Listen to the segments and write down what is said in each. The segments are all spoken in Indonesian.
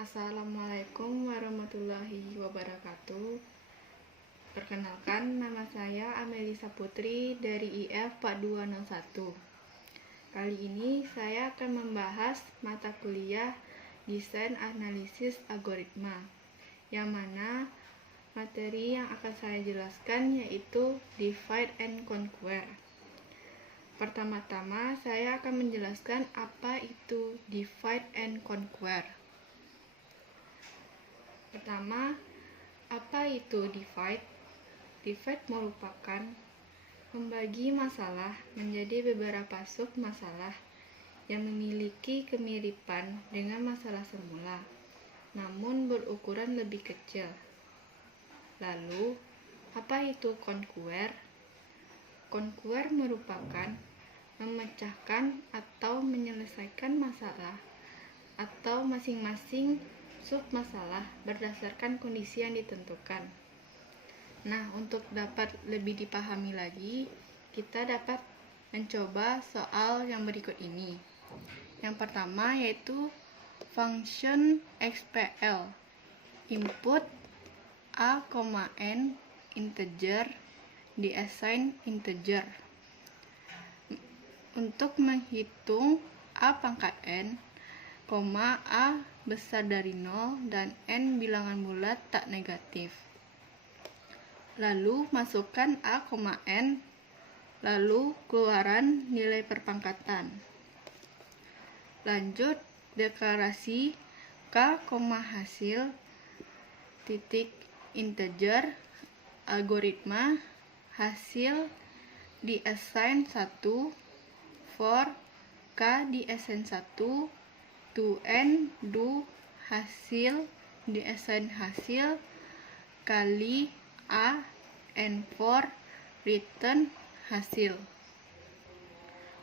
Assalamualaikum warahmatullahi wabarakatuh. Perkenalkan, nama saya Amelisa Putri dari IF 4201. Kali ini saya akan membahas mata kuliah Desain Analisis Algoritma, yang mana materi yang akan saya jelaskan yaitu Divide and Conquer. Pertama-tama saya akan menjelaskan apa itu Divide and Conquer. Pertama, apa itu divide? Divide merupakan membagi masalah menjadi beberapa sub-masalah yang memiliki kemiripan dengan masalah semula, namun berukuran lebih kecil. Lalu, apa itu conquer? Conquer merupakan memecahkan atau menyelesaikan masalah atau masing-masing sub-masalah berdasarkan kondisi yang ditentukan. Nah, untuk dapat lebih dipahami lagi, kita dapat mencoba soal yang berikut ini. Yang pertama yaitu function XPL, input a, n integer diassign integer. Untuk menghitung a pangkat n, a besar dari 0 dan n bilangan bulat tak negatif. Lalu masukkan a, n, lalu keluaran nilai perpangkatan. Lanjut deklarasi k, hasil titik integer algoritma hasil diassign 1 for k diassign 1 to n do hasil diassign hasil kali a n for return hasil.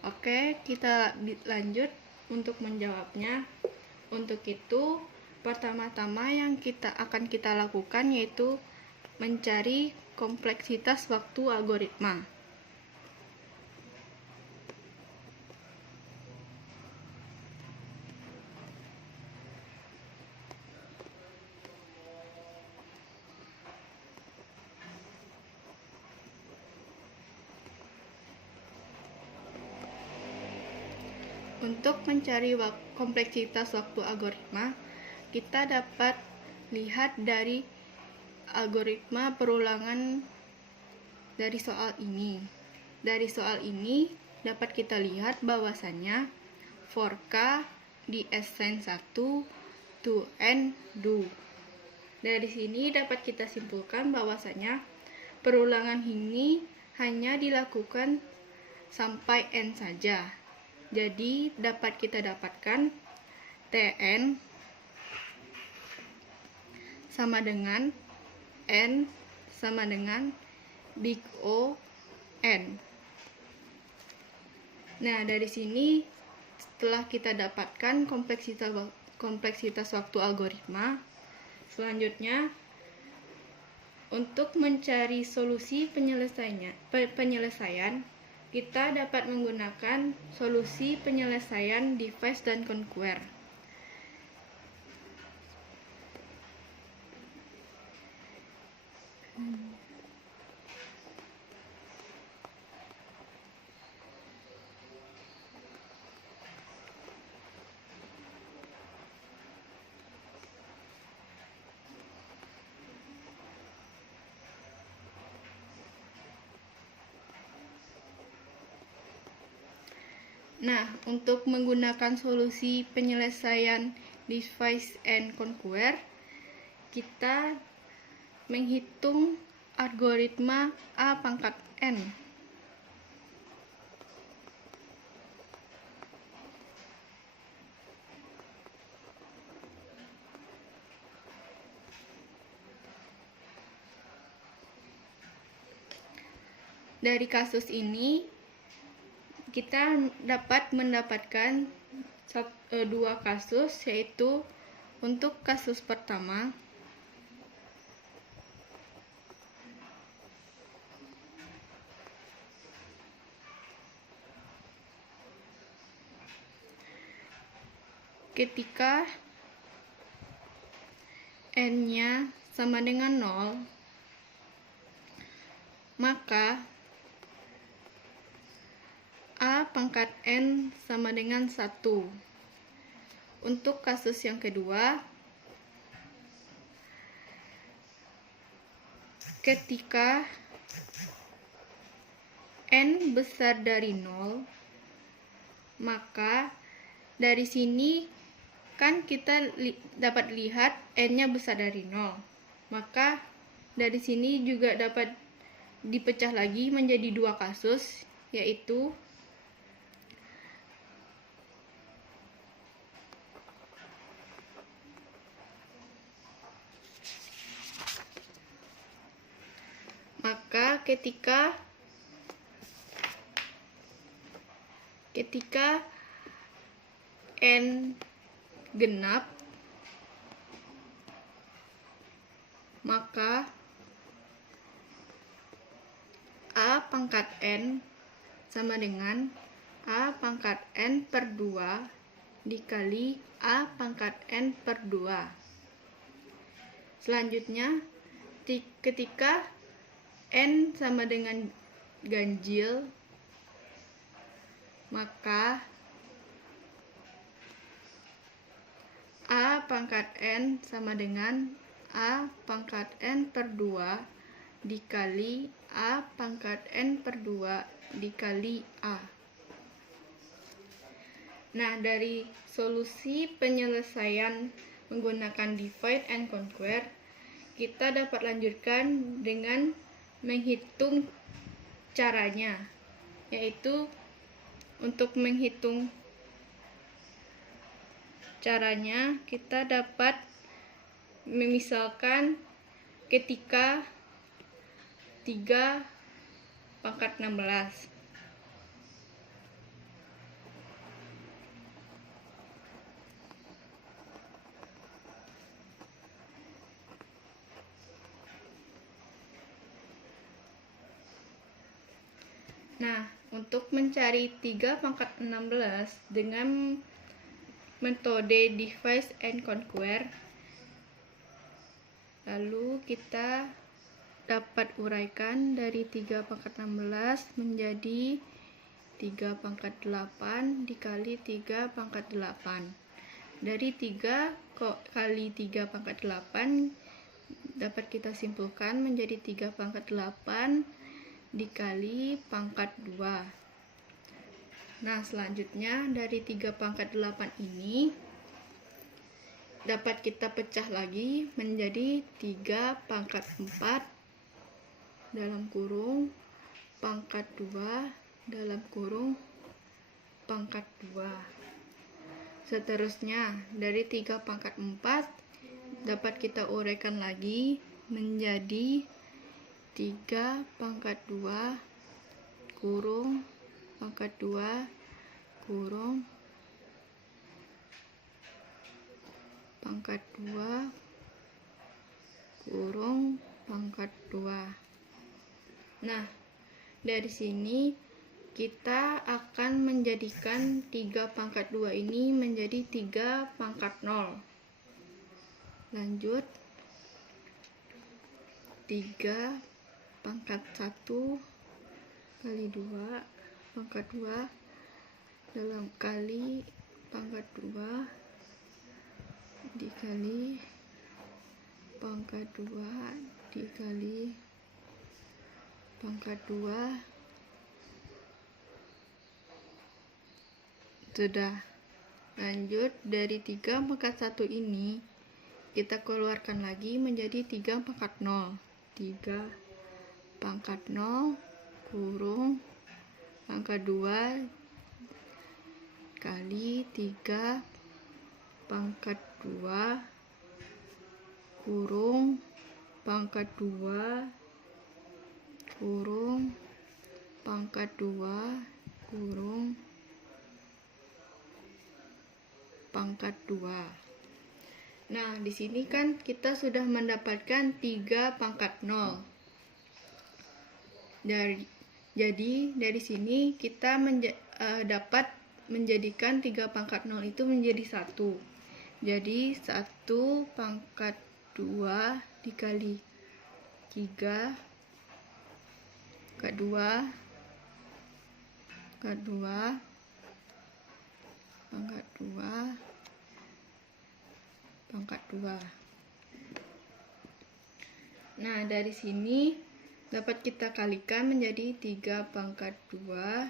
Oke, kita lanjut untuk menjawabnya. Untuk itu, pertama-tama yang akan kita lakukan yaitu mencari kompleksitas waktu algoritma. Untuk mencari kompleksitas waktu algoritma, kita dapat lihat dari algoritma perulangan dari soal ini. Dari soal ini dapat kita lihat bahwasannya for k diassign 1 to n do. Dari sini dapat kita simpulkan bahwasannya perulangan ini hanya dilakukan sampai n saja. Jadi dapat kita dapatkan Tn sama dengan n sama dengan big O n. Nah, dari sini setelah kita dapatkan kompleksitas waktu algoritma, selanjutnya untuk mencari solusi penyelesaian, kita dapat menggunakan solusi penyelesaian divide dan conquer. Nah, untuk menggunakan solusi penyelesaian divide and conquer, kita menghitung algoritma a pangkat n. Dari kasus ini, kita dapat mendapatkan dua kasus, yaitu untuk kasus pertama ketika n-nya sama dengan 0, maka a pangkat n sama dengan 1. Untuk kasus yang kedua, ketika n besar dari 0, maka dari sini kan kita dapat lihat n-nya besar dari 0. Maka dari sini juga dapat dipecah lagi menjadi dua kasus, yaitu maka ketika n genap, maka a pangkat n sama dengan a pangkat n per 2 dikali a pangkat n per 2. Selanjutnya, ketika n sama dengan ganjil, maka a pangkat n sama dengan a pangkat n per 2 dikali a pangkat n per 2 dikali a. Nah, dari solusi penyelesaian menggunakan divide and conquer, kita dapat lanjutkan dengan menghitung caranya, yaitu untuk menghitung caranya kita dapat memisalkan ketika 3 pangkat 16. Nah, untuk mencari 3 pangkat 16 dengan metode divide and conquer, lalu kita dapat uraikan dari 3 pangkat 16 menjadi 3 pangkat 8 dikali 3 pangkat 8. Dari 3 kali 3 pangkat 8 dapat kita simpulkan menjadi 3 pangkat 8 dikali pangkat 2. Nah, selanjutnya dari 3 pangkat 8 ini dapat kita pecah lagi menjadi 3 pangkat 4 dalam kurung pangkat 2 dalam kurung pangkat 2. Seterusnya, dari 3 pangkat 4 dapat kita uraikan lagi menjadi 3 pangkat 2 kurung pangkat 2 kurung pangkat 2 kurung pangkat 2. Nah, dari sini kita akan menjadikan 3 pangkat 2 ini menjadi 3 pangkat 0. Lanjut, 3 pangkat 1 kali 2 pangkat 2 dalam kali pangkat 2 dikali pangkat 2 dikali pangkat 2. Sudah. Lanjut, dari 3 pangkat 1 ini kita keluarkan lagi menjadi 3 pangkat 0. 3 pangkat 0 kurung pangkat 2 kali 3 pangkat 2 kurung pangkat 2 kurung pangkat 2 kurung pangkat 2. Nah, di sini kan kita sudah mendapatkan 3 pangkat 0. Jadi dari sini kita dapat menjadikan 3 pangkat 0 itu menjadi 1. Jadi 1 pangkat 2 dikali 3 pangkat 2 pangkat 2 pangkat 2 pangkat 2. Nah, dari sini dapat kita kalikan menjadi 3 pangkat 2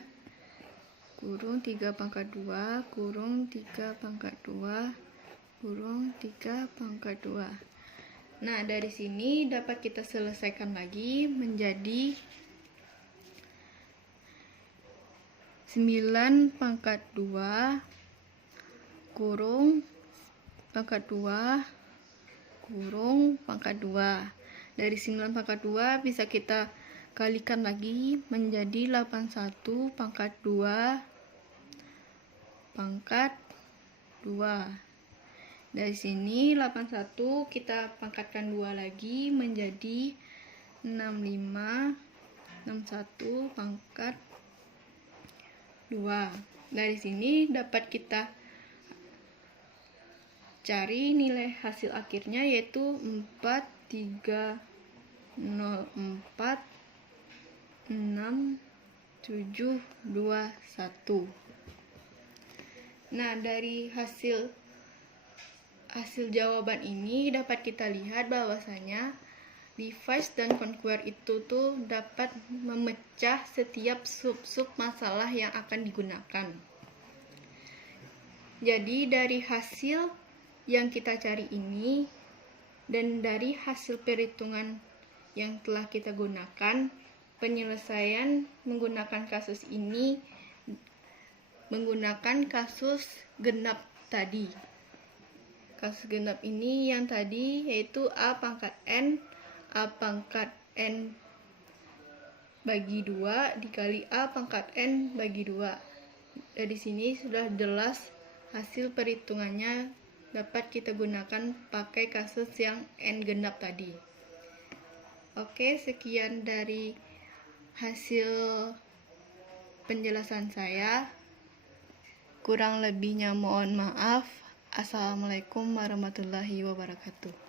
kurung 3 pangkat 2 kurung 3 pangkat 2 kurung 3 pangkat 2. Nah, dari sini dapat kita selesaikan lagi menjadi 9 pangkat 2 kurung pangkat 2 kurung pangkat 2. Dari 9 pangkat 2 bisa kita kalikan lagi menjadi 81 pangkat 2 pangkat 2. Dari sini 81 kita pangkatkan 2 lagi menjadi 65 61 pangkat 2. Dari sini dapat kita cari nilai hasil akhirnya, yaitu 4 3 0 4 6 7 2 1. Nah, dari hasil jawaban ini dapat kita lihat bahwasanya divide dan conquer itu tuh dapat memecah setiap sub-sub masalah yang akan digunakan. Jadi dari hasil yang kita cari ini dan dari hasil perhitungan yang telah kita gunakan, penyelesaian menggunakan kasus ini menggunakan kasus genap tadi. Kasus genap ini yang tadi yaitu A pangkat N bagi 2 dikali A pangkat N bagi 2. Dari sini sudah jelas hasil perhitungannya dapat kita gunakan pakai kasus yang N genap tadi. Oke, sekian dari hasil penjelasan saya. Kurang lebihnya mohon maaf. Assalamualaikum warahmatullahi wabarakatuh.